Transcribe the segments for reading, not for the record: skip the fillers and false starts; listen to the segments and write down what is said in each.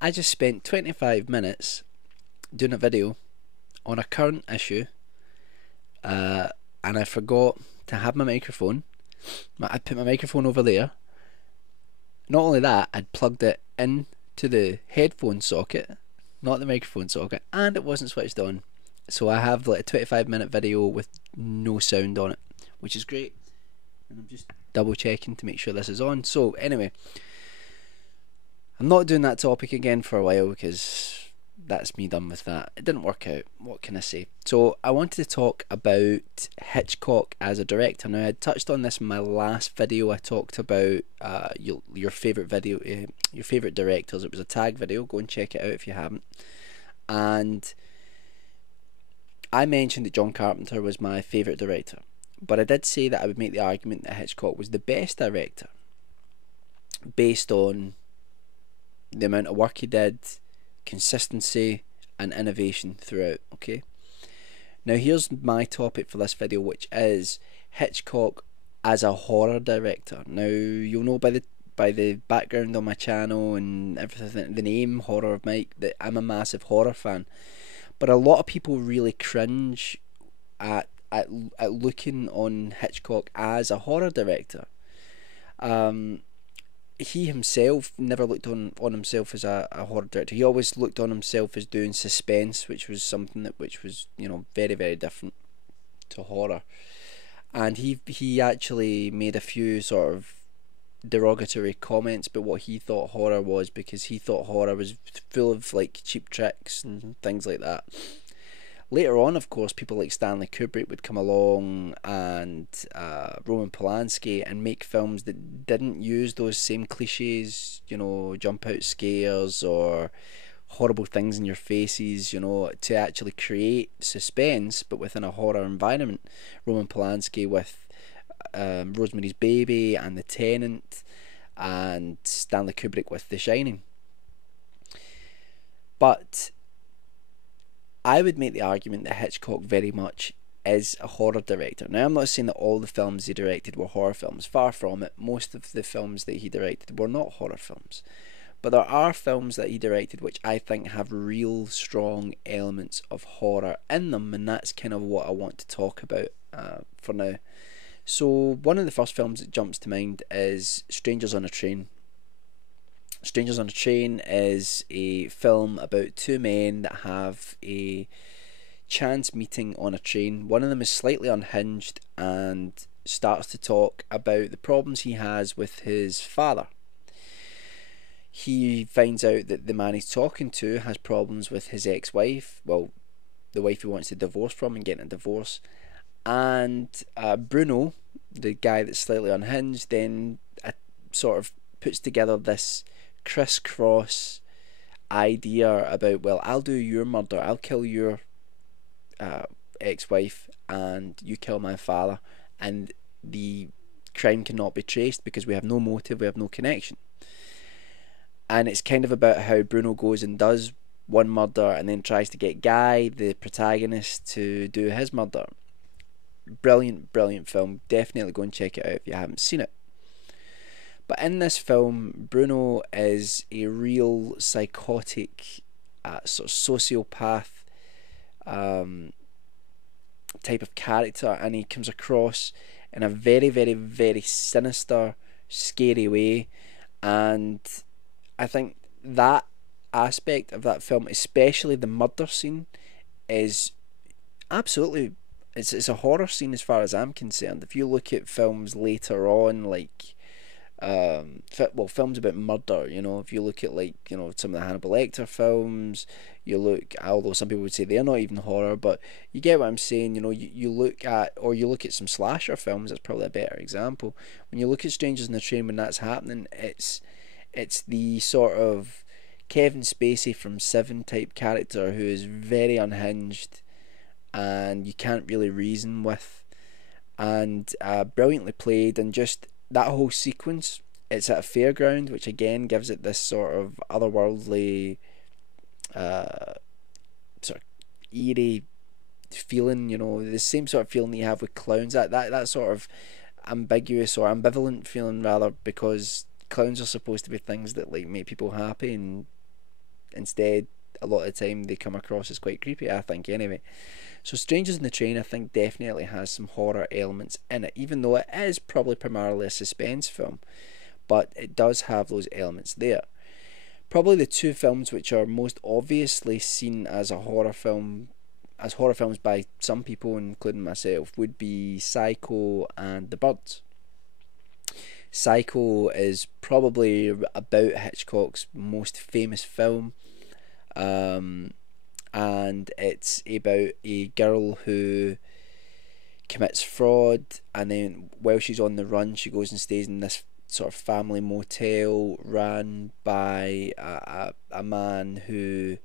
I just spent 25 minutes doing a video on a current issue, uh, and I forgot to have my microphone. I put my microphone over there. Not only that, I'd plugged it into the headphone socket, not the microphone socket, and it wasn't switched on. So I have like a 25-minute video with no sound on it, which is great. And I'm just double checking to make sure this is on. So anyway, I'm not doing that topic again for a while because that's me done with that. It didn't work out. What can I say? So I wanted to talk about Hitchcock as a director. Now I had touched on this in my last video. I talked about your favorite video, your favorite directors. It was a tag video. Go and check it out if you haven't. And I mentioned that John Carpenter was my favorite director, but I did say that I would make the argument that Hitchcock was the best director based on the amount of work he did, consistency and innovation throughout. Okay, now here's my topic for this video, which is Hitchcock as a horror director. Now you'll know by the background on my channel and everything, the name Horror of Mike, that I'm a massive horror fan, but a lot of people really cringe at looking on Hitchcock as a horror director. He himself never looked on himself as a horror director. He always looked on himself as doing suspense, which was something which was, very, very different to horror. And he actually made a few sort of derogatory comments about what he thought horror was, because he thought horror was full of like cheap tricks and things like that. Later on, of course, people like Stanley Kubrick would come along and Roman Polanski and make films that didn't use those same cliches, jump out scares or horrible things in your faces, to actually create suspense, but within a horror environment. Roman Polanski with Rosemary's Baby and The Tenant, and Stanley Kubrick with The Shining. But I would make the argument that Hitchcock very much is a horror director. Now, I'm not saying that all the films he directed were horror films. Far from it. Most of the films that he directed were not horror films. But there are films that he directed which I think have real strong elements of horror in them, and that's kind of what I want to talk about for now. So one of the first films that jumps to mind is Strangers on a Train. Strangers on a Train is a film about two men that have a chance meeting on a train. One of them is slightly unhinged and starts to talk about the problems he has with his father. He finds out that the man he's talking to has problems with his ex-wife, well, the wife he wants to divorce from and getting a divorce. And Bruno, the guy that's slightly unhinged, then sort of puts together this crisscross idea about, well, I'll do your murder, I'll kill your ex-wife and you kill my father, and the crime cannot be traced because we have no motive, we have no connection. And it's kind of about how Bruno goes and does one murder and then tries to get Guy, the protagonist, to do his murder. Brilliant, brilliant film. Definitely go and check it out if you haven't seen it. But in this film, Bruno is a real psychotic, sort of sociopath type of character, and he comes across in a very, very, very sinister, scary way. And I think that aspect of that film, especially the murder scene, is absolutely, it's a horror scene as far as I'm concerned. If you look at films later on, like films about murder, if you look at some of the Hannibal Lecter films, although some people would say they're not even horror, but you get what I'm saying. You look at some slasher films. That's probably a better example. When you look at Strangers in the Train, when that's happening, it's the sort of Kevin Spacey from Seven type character who is very unhinged and you can't really reason with, and brilliantly played. And just that whole sequence, it's at a fairground, which again gives it this sort of otherworldly, sort of eerie feeling, the same sort of feeling that you have with clowns, that sort of ambiguous or ambivalent feeling rather, because clowns are supposed to be things that like make people happy and instead, a lot of the time they come across as quite creepy, I think, anyway. So Strangers in the Train, I think, definitely has some horror elements in it, even though it is probably primarily a suspense film, but it does have those elements there. Probably the two films which are most obviously seen as a horror film, as horror films by some people, including myself, would be Psycho and The Birds. Psycho is probably about Hitchcock's most famous film, and it's about a girl who commits fraud, and then while she's on the run, she goes and stays in this sort of family motel run by a man who,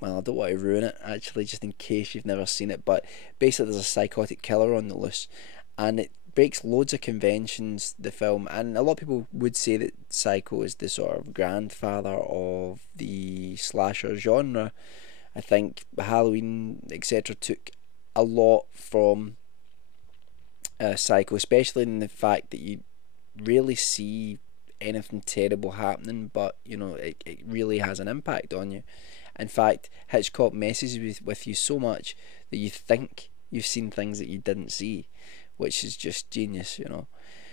well, I don't want to ruin it actually, just in case you've never seen it, but basically there's a psychotic killer on the loose, and it breaks loads of conventions, the film, and a lot of people would say that Psycho is the sort of grandfather of the slasher genre. I think Halloween, etc., took a lot from Psycho, especially in the fact that you rarely see anything terrible happening, but you know it really has an impact on you. In fact, Hitchcock messes with you so much that you think you've seen things that you didn't see, which is just genius, you know.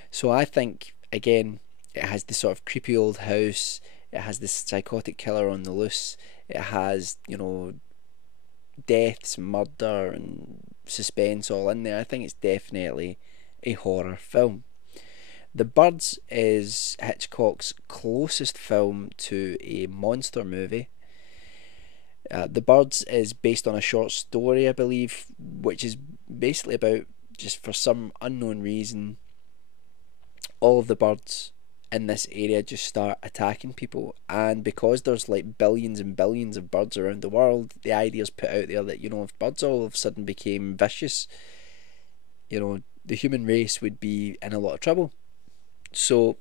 So I think, again, it has this sort of creepy old house, it has this psychotic killer on the loose, it has, you know, deaths, murder and suspense all in there. I think it's definitely a horror film. The Birds is Hitchcock's closest film to a monster movie. The Birds is based on a short story, I believe, which is basically about, just for some unknown reason, all of the birds in this area just start attacking people, and because there's like billions and billions of birds around the world, the idea is put out there that, you know, if birds all of a sudden became vicious, you know, the human race would be in a lot of trouble. So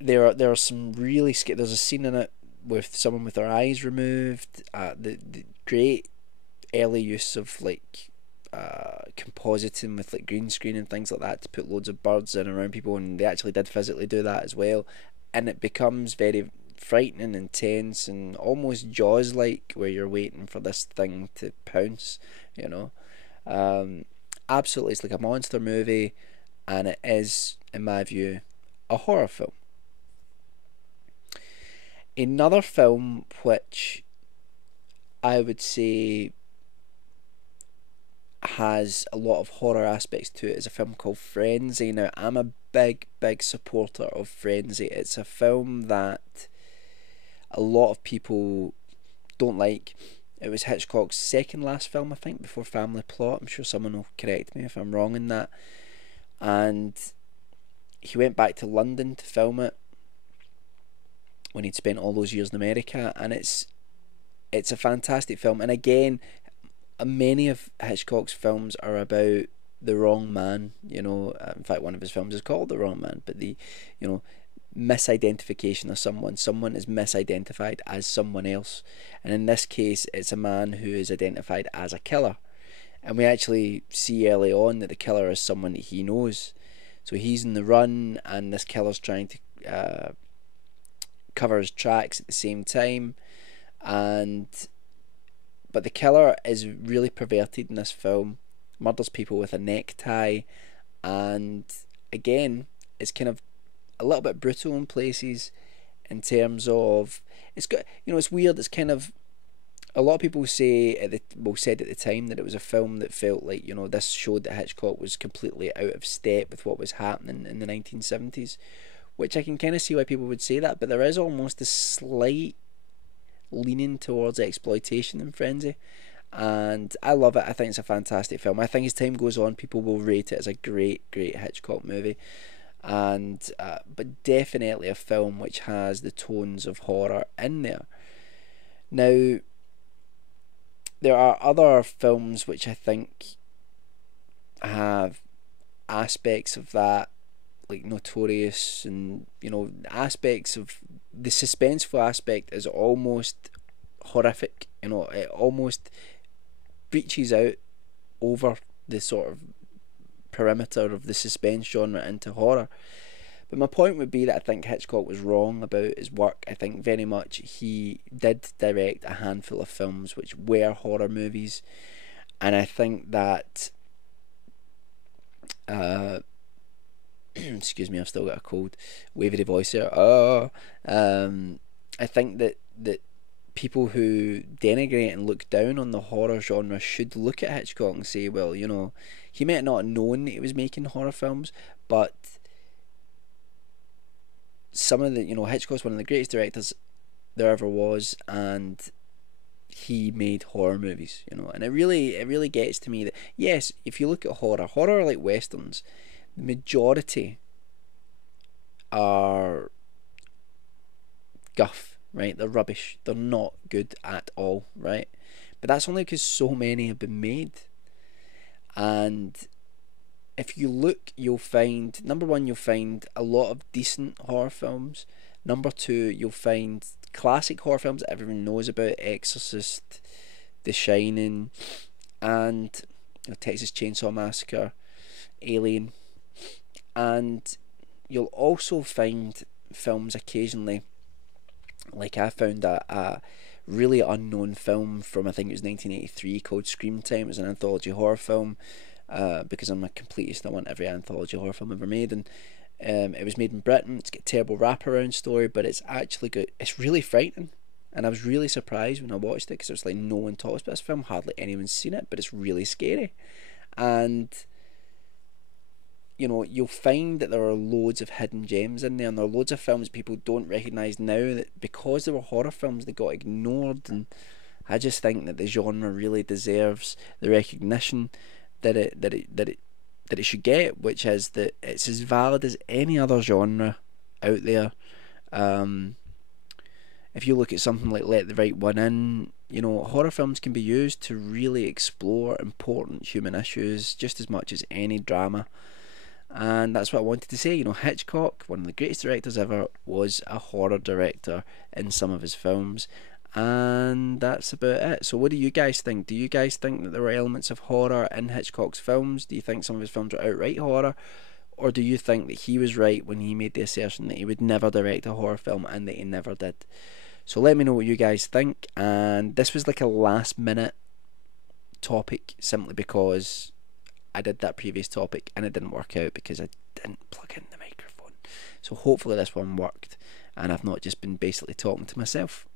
there are some really there's a scene in it with someone with their eyes removed. The great early use of like compositing with like green screen and things like that to put loads of birds in around people, and they actually did physically do that as well, and it becomes very frightening and tense and almost Jaws like, where you're waiting for this thing to pounce, you know. Absolutely, it's like a monster movie, and it is, in my view, a horror film. Another film which I would say has a lot of horror aspects to it is a film called Frenzy. Now, I'm a big supporter of Frenzy. It's a film that a lot of people don't like. It was Hitchcock's second last film, I think, before Family Plot. I'm sure someone will correct me if I'm wrong in that. And he went back to London to film it when he'd spent all those years in America, and it's a fantastic film. And again, many of Hitchcock's films are about the wrong man, you know. In fact, one of his films is called The Wrong Man, but the, you know, misidentification of someone is misidentified as someone else, and in this case it's a man who is identified as a killer, and we actually see early on that the killer is someone that he knows. So he's in the run, and this killer's trying to cover his tracks at the same time, but the killer is really perverted in this film, murders people with a necktie, and again it's kind of a little bit brutal in places, in terms of, it's got, you know, it's weird, it's kind of, a lot of people say said at the time that it was a film that felt like, you know, this showed that Hitchcock was completely out of step with what was happening in the 1970s, which I can kind of see why people would say that, but there is almost a slight leaning towards exploitation in Frenzy, and I love it. I think it's a fantastic film. I think as time goes on, people will rate it as a great Hitchcock movie, and but definitely a film which has the tones of horror in there. Now, there are other films which I think have aspects of that, like Notorious, and, you know, aspects of the suspenseful aspect is almost horrific, you know, it almost breaches out over the sort of perimeter of the suspense genre into horror. But my point would be that I think Hitchcock was wrong about his work. I think very much he did direct a handful of films which were horror movies, and I think that excuse me, I've still got a cold, wavery voice here. I think that people who denigrate and look down on the horror genre should look at Hitchcock and say, well, you know, he might not have known that he was making horror films, but some of the, you know, Hitchcock's one of the greatest directors there ever was, and he made horror movies, you know, and it really gets to me that, yes, if you look at horror like westerns, the majority are guff, right? They're rubbish. They're not good at all, right? But that's only because so many have been made. And if you look, you'll find, number one, you'll find a lot of decent horror films. Number two, you'll find classic horror films that everyone knows about: Exorcist, The Shining, and Texas Chainsaw Massacre, Alien. And you'll also find films occasionally, like I found a really unknown film from, I think it was 1983, called Scream Time. It was an anthology horror film, because I'm a completist. I want every anthology horror film ever made, and it was made in Britain. It's got a terrible wraparound story, but it's actually good. It's really frightening, and I was really surprised when I watched it, because it was like, no one talks about this film, hardly anyone's seen it, but it's really scary. And you know, you'll find that there are loads of hidden gems in there, and there are loads of films people don't recognise now that because they were horror films they got ignored. And I just think that the genre really deserves the recognition that it should get, which is that it's as valid as any other genre out there. If you look at something like Let the Right One In, you know, horror films can be used to really explore important human issues just as much as any drama. And that's what I wanted to say. You know, Hitchcock, one of the greatest directors ever, was a horror director in some of his films, and that's about it. So what do you guys think? Do you guys think that there were elements of horror in Hitchcock's films? Do you think some of his films are outright horror? Or do you think that he was right when he made the assertion that he would never direct a horror film, and that he never did? So let me know what you guys think. And this was like a last minute topic, simply because I did that previous topic and it didn't work out because I didn't plug in the microphone. So hopefully this one worked, and I've not just been basically talking to myself.